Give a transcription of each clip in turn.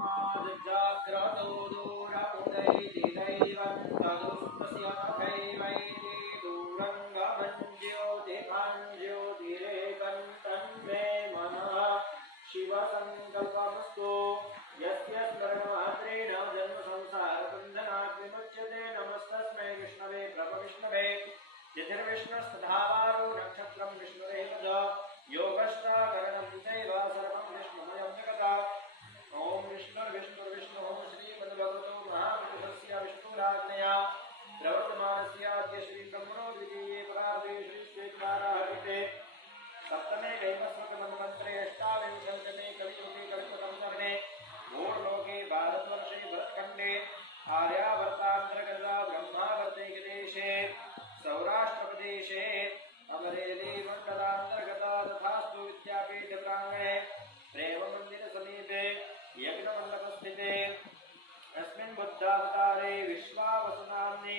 जाग्रतो दूरमुदैति दैवं तदुस्तस्य तथैवैति दूरङ्गमं ज्योतिरेकं तन्मे मनः शिवसङ्कल्पमस्तु यस्य स्मरणमात्रेण जन्मसंसारबन्धनात् विमुच्यते नमस्तस्मै विष्णवे प्रभविष्णवे तिथिर्विष्णुस्तथावारो नक्षत्रं विष्णुरेव च योगश्चाकरणं चैव सर्वं विष्णुमयं जगत् ओम विष्णुर्विष्णुर्विष्णुः श्रीमद्भगवतो महापुरुषस्य विष्णुराज्ञया प्रवर्तमानस्य अद्य श्रीब्रह्मणो द्वितीये परार्धे श्रीश्वेताराहते सप्तमे वैवस्वतमन्वन्तरे अष्टाविंशतितमे कलियुगे कल्पसंवरणे घोरलोके भारतवर्षे भरतखण्डे आर्यावर्तान्तर्गता ब्रह्मावर्तैकदेशे सौराष्ट्रप्रदेशे अमरेली मण्डलान्तर्गता तथास्तु विद्यापीठप्राङ्गणे प्रेममन्दिरसमीपे यज्ञमण्डपस्थिते अस्मिन् बुद्धावतारे विश्वावसुनाम्नि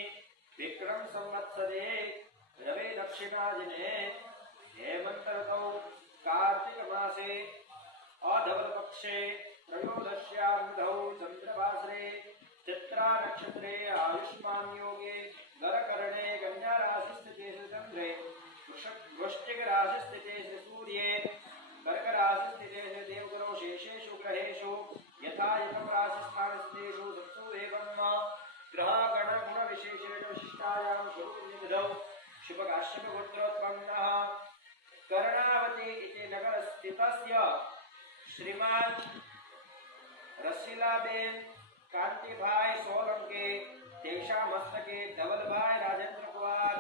विक्रम संवत्सरे रवि दक्षिणादिने हेमन्त ऋतौ कार्तिकमासे अधवलपक्षे त्रयोदश्यां तिथौ चन्द्रवासरे चित्रा नक्षत्रे आयुष्मान योगे गरकर्णे कन्या राशिस्थिते चन्द्रे वृश्चिक राशिस्थिते सूर्ये कर्क राशिस्थिते देवगुरौ शेषेषु ग्रहेषु यथा एकं राशिस्थानस्थितेषु सत्सु एवं ग्रहगणगुणविशेषेण विशिष्टायां स्वरूपनिधौ शुभकाश्यपगोत्रोत्पन्नः कर्णावती इति नगरस्थितस्य श्रीमान् रसीलाबेन कांतिभाई सोलंकी तेषां मस्तके धवलभाई राजेंद्र कुमार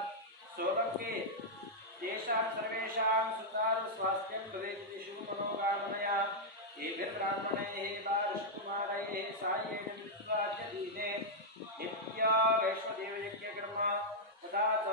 सोलंकी तेषां सर्वेषां सुतारु स्वास्थ्यं भवेत् इति शुभमनोकामनया एभिर्ब्राह्मणैः बालकुमारैः सायेन विश्वाद्यदीने नित्य वैश्वदेवयज्ञकर्म तथा च